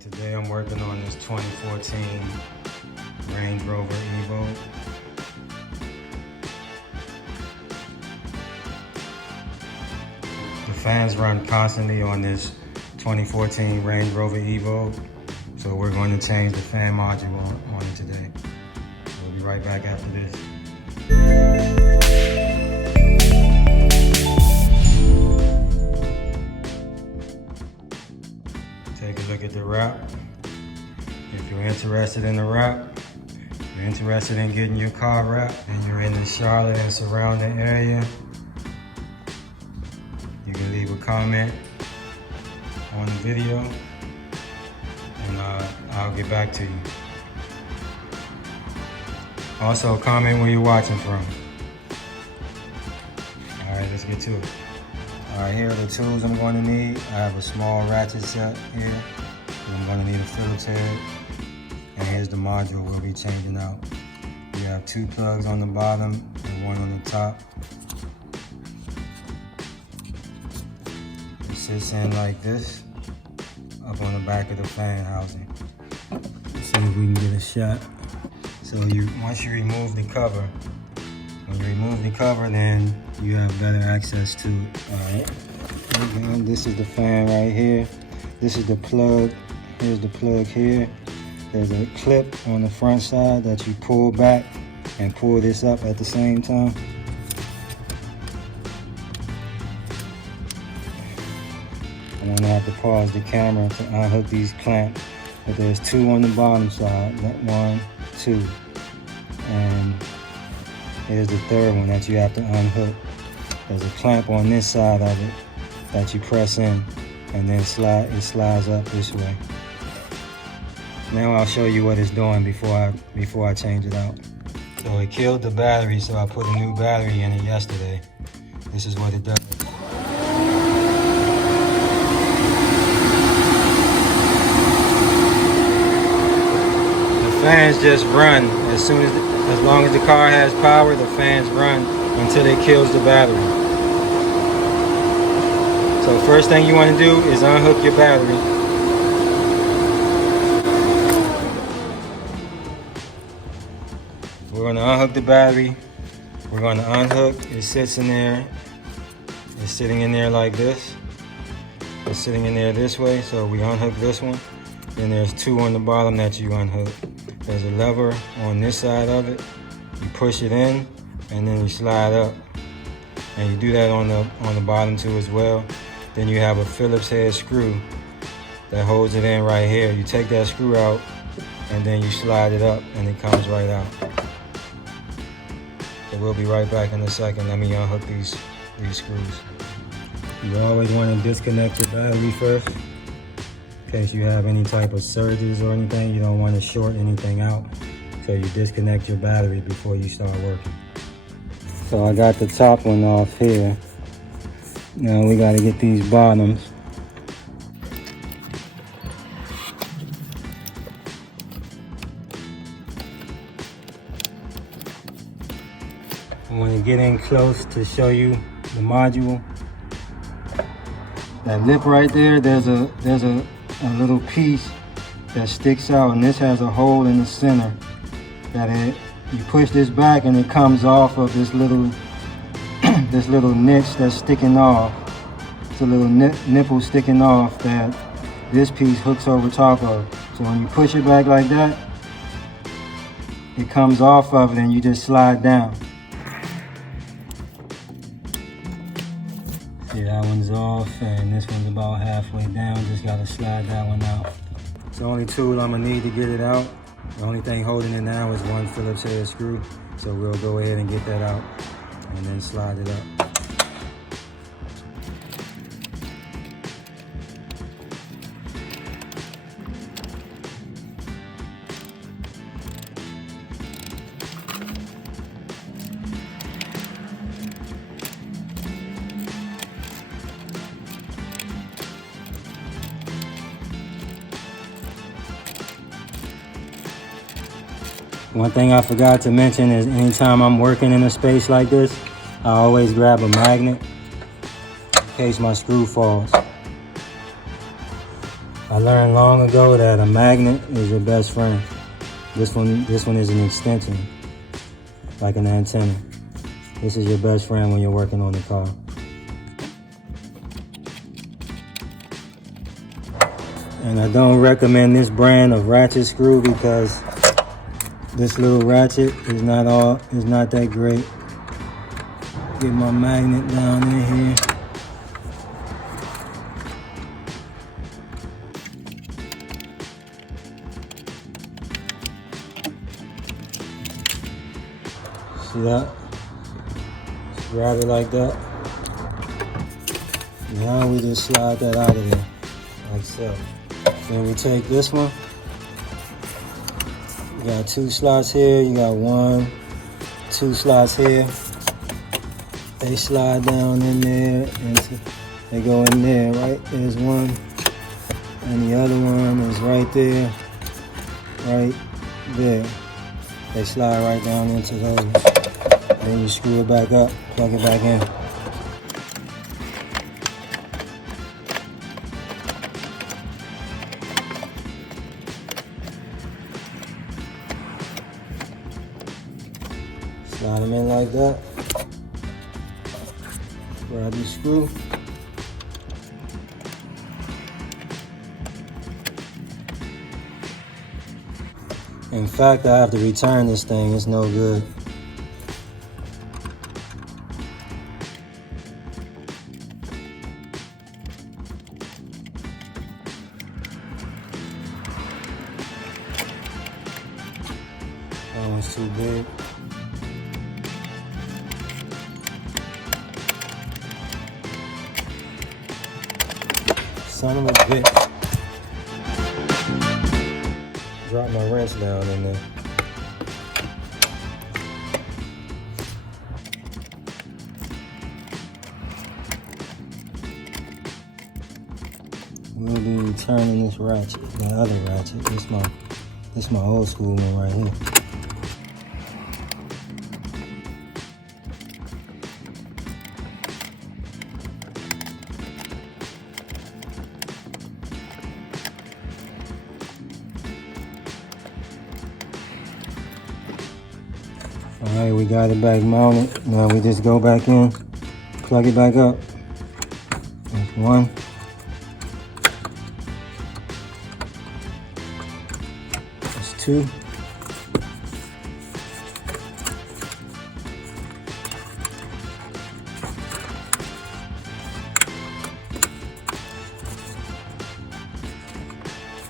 Today I'm working on this 2014 Range Rover Evoque. The fans run constantly on this 2014 Range Rover Evoque, so we're going to change the fan module on it today. We'll be right back after this. Take a look at the wrap. If you're interested in the wrap, you're interested in getting your car wrapped, and you're in the Charlotte and surrounding area, you can leave a comment on the video and I'll get back to you. Also, comment where you're watching from. All right, let's get to it. All right, here are the tools I'm going to need. I have a small ratchet set here. I'm going to need a Phillips head. And here's the module we'll be changing out. We have 2 plugs on the bottom and 1 on the top. It sits in like this, up on the back of the fan housing. Let's see if we can get a shot. So once you remove the cover, when you remove the cover, then you have better access to it. All right. Again, this is the fan right here. This is the plug. Here's the plug here. There's a clip on the front side that you pull back and pull this up at the same time. I'm gonna have to pause the camera to unhook these clamps. But there's 2 on the bottom side. 1, 2. And here's the 3rd one that you have to unhook. There's a clamp on this side of it that you press in, and then it slides up this way. Now I'll show you what it's doing before I change it out. So it killed the battery, so I put a new battery in it yesterday. This is what it does. The fans just run as long as the car has power. The fans run until it kills the battery. So first thing you want to do is unhook your battery. We're going to unhook the battery. We're going to unhook. It sits in there. It's sitting in there like this. It's sitting in there this way. So we unhook this one. Then there's 2 on the bottom that you unhook. There's a lever on this side of it. You push it in, and then you slide up. And you do that on the bottom too as well. Then you have a Phillips head screw that holds it in right here. You take that screw out, and then you slide it up, and it comes right out. So we'll be right back in a second. Let me unhook these screws. You always want to disconnect your battery first, in case you have any type of surges or anything. You don't want to short anything out, so you disconnect your battery before you start working. So I got the top one off here. Now we got to get these bottoms. I want to get in close to show you the module. That lip right there, there's a little piece that sticks out, and this has a hole in the center that you push this back and it comes off of this little this little niche that's sticking off. It's a little nipple sticking off that this piece hooks over top of. So when you push it back like that, it comes off of it and you just slide down. See, that one's off and this one's about halfway down. Just gotta slide that one out. It's the only tool I'm gonna need to get it out. The only thing holding it now is 1 Phillips head screw. So we'll go ahead and get that out and then slide it up. One thing I forgot to mention is anytime I'm working in a space like this, I always grab a magnet in case my screw falls. I learned long ago that a magnet is your best friend. This one is an extension, like an antenna. This is your best friend when you're working on the car. And I don't recommend this brand of ratchet screw because this little ratchet is not that great. Get my magnet down in here. See that? Just grab it like that. Now we just slide that out of there, like so. Then we take this one. You got 2 slots here. You got 2 slots here. They slide down in there, and they go in there, right? There's one, and the other one is right there, right there. They slide right down into those. Then you screw it back up, plug it back in. Slide them in like that. Grab the screw. In fact, I have to return this thing. It's no good. That one's too big. Son of a bitch. Drop my wrench down in there. We'll be returning this ratchet, the other ratchet. This my old school one right here. Alright, we got it back mounted. Now we just go back in, plug it back up. That's 1. That's 2.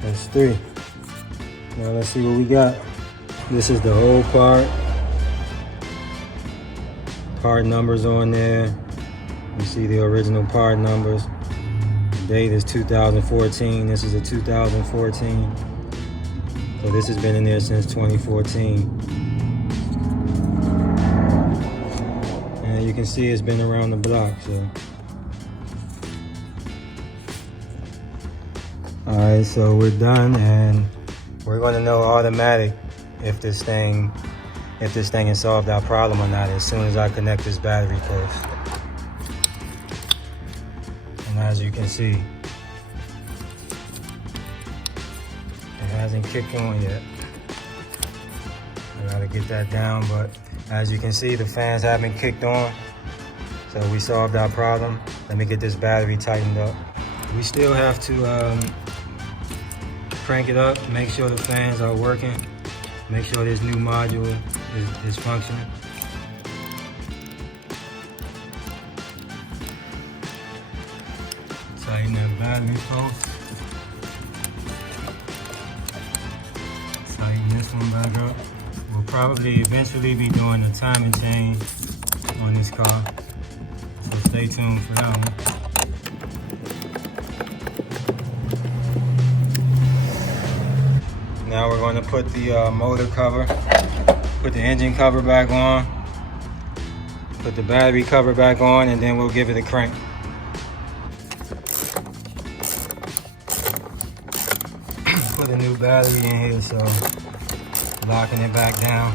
That's 3. Now let's see what we got. This is the old part. Part numbers on there. You see the original part numbers. The date is 2014. This is a 2014. So this has been in there since 2014. And you can see it's been around the block. So. Alright, so we're done, and we're gonna know automatic if this thing has solved our problem or not as soon as I connect this battery post. And as you can see, it hasn't kicked on yet. I gotta get that down, but as you can see, the fans haven't kicked on. So we solved our problem. Let me get this battery tightened up. We still have to crank it up, make sure the fans are working, make sure this new module is functioning. Tighten that battery post. Tighten this one back up. We'll probably eventually be doing a timing chain on this car, so stay tuned for that one. Now we're going to put the motor cover, put the engine cover back on, put the battery cover back on, and then we'll give it a crank. Put a new battery in here, so locking it back down.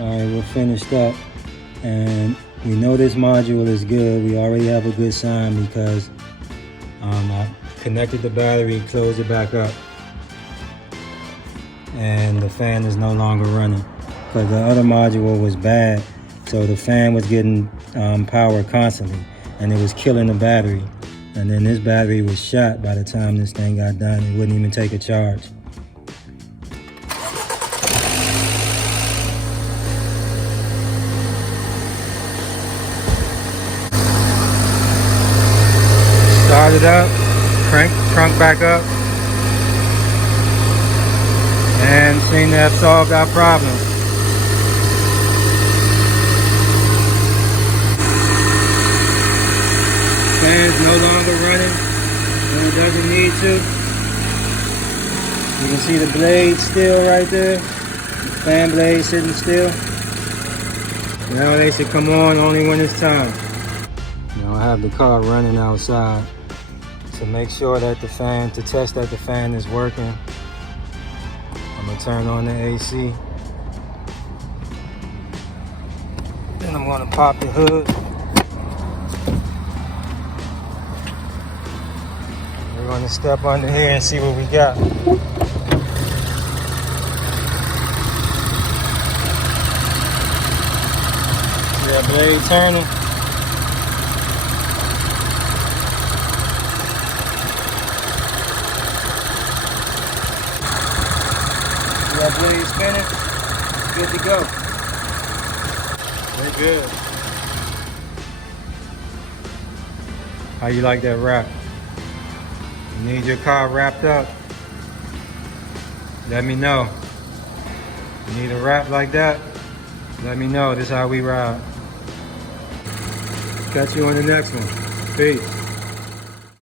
All right, we'll finish that, and We know this module is good. We already have a good sign because I connected the battery, closed it back up, and the fan is no longer running because the other module was bad. So the fan was getting power constantly and it was killing the battery. And then this battery was shot by the time this thing got done. It wouldn't even take a charge. Start it up, crank trunk back up, and seem to have solved our problem. Fan's no longer running when it doesn't need to. You can see the blade still right there. The fan blade sitting still. Now they should come on only when it's time. Now I have the car running outside to make sure that the fan, to test that the fan is working. I'm gonna turn on the AC. Then I'm gonna pop the hood. We're gonna step under here and see what we got. See that blade turning? That blade spinning, it's good to go. We're good. How you like that wrap? You need your car wrapped up? Let me know. You need a wrap like that? Let me know. This is how we ride. Catch you on the next one. Peace.